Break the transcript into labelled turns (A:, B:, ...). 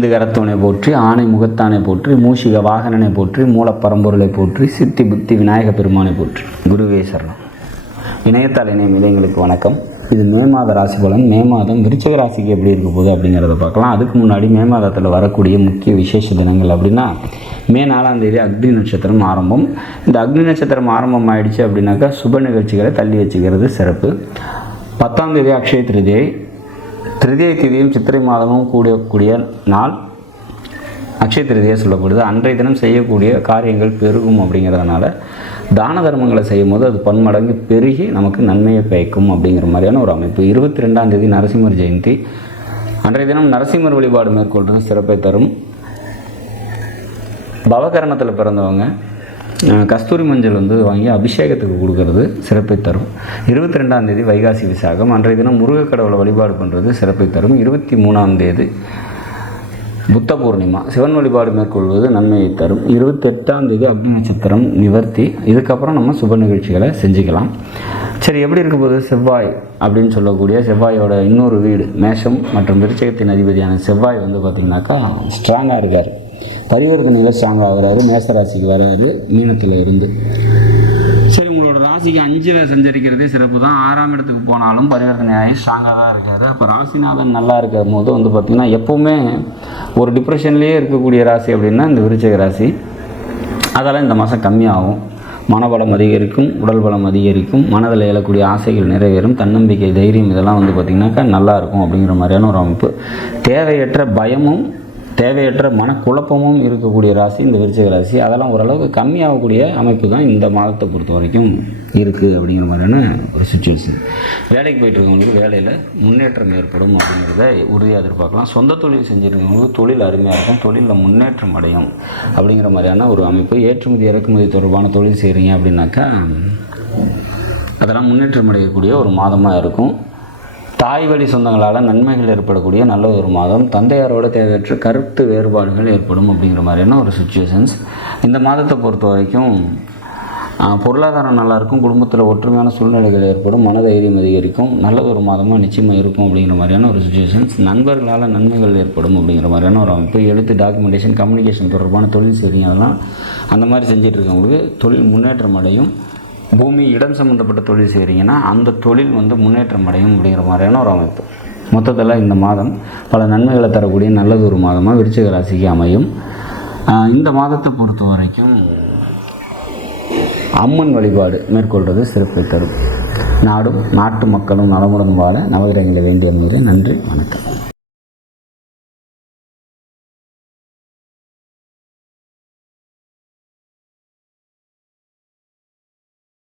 A: ஐந்து கரத்தவனை போற்றி ஆணை முகத்தானை போற்றி மூஷிக வாகனனை போற்றி மூலப்பரம்பொருளை போற்றி சித்தி புத்தி விநாயக பெருமானை போற்றி. குருவே சரணம். இணையத்தால் இணையம் இளைஞர்களுக்கு வணக்கம். இது மே மாத ராசி பலன். மே மாதம் விருச்சக ராசிக்கு எப்படி இருக்க போகுது அப்படிங்கிறத பார்க்கலாம். அதுக்கு முன்னாடி மே மாதத்தில் வரக்கூடிய முக்கிய விசேஷ தினங்கள் அப்படின்னா மே நாலாம் தேதி அக்னி நட்சத்திரம் ஆரம்பம். இந்த அக்னி நட்சத்திரம் ஆரம்பம் ஆயிடுச்சு அப்படின்னாக்கா சுப நிகழ்ச்சிகளை தள்ளி வச்சுக்கிறது சிறப்பு. பத்தாம் தேதி அக்ஷய திருதியை திருதியை திதியும் சித்திரை மாதமும் கூடக்கூடிய நாள் அக்ஷய திருதியாக சொல்லப்படுது. அன்றைய தினம் செய்யக்கூடிய காரியங்கள் பெருகும் அப்படிங்கிறதுனால தான தர்மங்களை செய்யும் போது அது பன்மடங்கு பெருகி நமக்கு நன்மையை பயக்கும் அப்படிங்கிற மாதிரியான ஒரு அமைப்பு. இருபத்தி ரெண்டாம் தேதி நரசிம்மர் ஜெயந்தி. அன்றைய தினம் நரசிம்மர் வழிபாடு மேற்கொள்வது சிறப்பை தரும். பவகரணத்தில் பிறந்தவங்க. கஸ்தூரி மஞ்சள் வந்து வாங்கி அபிஷேகத்துக்கு கொடுக்கறது சிறப்பை தரும். இருபத்தி ரெண்டாம் தேதி வைகாசி விசாகம். அன்றைய தினம் முருகக் கடவுளை வழிபாடு பண்ணுறது சிறப்பை தரும். இருபத்தி மூணாம் தேதி புத்த பூர்ணிமா. சிவன் வழிபாடு மேற்கொள்வது நன்மையை தரும். இருபத்தெட்டாம் தேதி அக்னி நட்சத்திரம் நிவர்த்தி. இதுக்கப்புறம் நம்ம சுப நிகழ்ச்சிகளை செஞ்சுக்கலாம். சரி எப்படி இருக்க போகுது? செவ்வாய் அப்படின்னு சொல்லக்கூடிய செவ்வாயோட இன்னொரு வீடு மேஷம் மற்றும் விருச்சகத்தின் அதிபதியான செவ்வாய் வந்து பார்த்திங்கனாக்கா ஸ்ட்ராங்காக இருக்கார். பரிவர்த்தனையில் ஸ்ட்ராங் ஆகுறாரு மேச ராசிக்கு வராரு. மீனத்தில் இருந்து. சரி உங்களோட ராசிக்கு அஞ்சில் சஞ்சரிக்கிறதே சிறப்பு தான். ஆறாம் இடத்துக்கு போனாலும் பரிவர்த்தனை ஆகி ஸ்ட்ராங்காக தான் இருக்காரு. அப்போ ராசிநாதன் நல்லா இருக்கிற போது வந்து பார்த்திங்கன்னா எப்போவுமே ஒரு டிப்ரெஷன்லேயே இருக்கக்கூடிய ராசி அப்படின்னா இந்த விருச்சக ராசி. அதெல்லாம் இந்த மாதம் கம்மியாகும். மனபலம் அதிகரிக்கும் உடல் பலம் அதிகரிக்கும் மனதில் எழக்கூடிய ஆசைகள் நிறைவேறும் தன்னம்பிக்கை தைரியம் இதெல்லாம் வந்து பார்த்திங்கனாக்கா நல்லா இருக்கும் அப்படிங்கிற மாதிரியான ஒரு அமைப்பு. தேவையற்ற பயமும் தேவையற்ற மனக்குழப்பமும் இருக்கக்கூடிய ராசி இந்த விருச்சிக ராசி அதெல்லாம் ஓரளவுக்கு கம்மியாகக்கூடிய அமைப்பு தான் இந்த மாதத்தை பொறுத்த வரைக்கும் இருக்குது அப்படிங்கிற மாதிரியான ஒரு சுச்சுவேஷன் வேலைக்கு போயிட்டு இருக்கவங்களுக்கு வேலையில் முன்னேற்றம் ஏற்படும் அப்படிங்கிறத உறுதியாக எதிர்பார்க்கலாம். சொந்த தொழில் செஞ்சுருக்கவங்களுக்கு தொழில் அருமையாக இருக்கும். தொழிலில் முன்னேற்றம் அடையும் அப்படிங்கிற மாதிரியான ஒரு அமைப்பு. ஏற்றுமதி இறக்குமதி தொடர்பான தொழில் செய்கிறீங்க அப்படின்னாக்கா அதெல்லாம் முன்னேற்றம் அடையக்கூடிய ஒரு மாதமாக இருக்கும். தாய் வழி சொந்தங்களால் நன்மைகள் ஏற்படக்கூடிய நல்ல ஒரு மாதம். தந்தையாரோட தேவையற்ற கருத்து வேறுபாடுகள் ஏற்படும் அப்படிங்கிற மாதிரியான ஒரு சுச்சுவேஷன்ஸ் இந்த மாதத்தை பொறுத்த வரைக்கும் பொருளாதாரம் நல்லாயிருக்கும் குடும்பத்தில் ஒற்றுமையான சூழ்நிலைகள் ஏற்படும் மனதைரியம் அதிகரிக்கும் நல்ல ஒரு மாதமாக நிச்சயமாக இருக்கும் அப்படிங்கிற மாதிரியான ஒரு சுச்சுவேஷன்ஸ் நண்பர்களால் நன்மைகள் ஏற்படும் அப்படிங்கிற மாதிரியான ஒரு அமைப்பு. எழுத்து டாக்குமெண்டேஷன் கம்யூனிகேஷன் தொடர்பான தொழில் செய்கிறீங்க அதெல்லாம் அந்த மாதிரி செஞ்சிட்ருக்கவங்களுக்கு தொழில் முன்னேற்றம் அடையும். பூமி இடம் சம்மந்தப்பட்ட தொழில் செய்கிறீங்கன்னா அந்த தொழில் வந்து முன்னேற்றம் அடையும் அப்படிங்கிற மாதிரியான ஒரு அமைப்பு. மொத்தத்தில் இந்த மாதம் பல நன்மைகளை தரக்கூடிய நல்லது ஒரு மாதமாக விருச்சிக ராசிக்கு அமையும். இந்த மாதத்தை பொறுத்த வரைக்கும் அம்மன் வழிபாடு மேற்கொள்வது சிறப்பை தரும். நாடும் நாட்டு மக்களும் நலமுடன் வாழ நவகிரகங்களை வேண்டிய நன்றி வணக்கம்.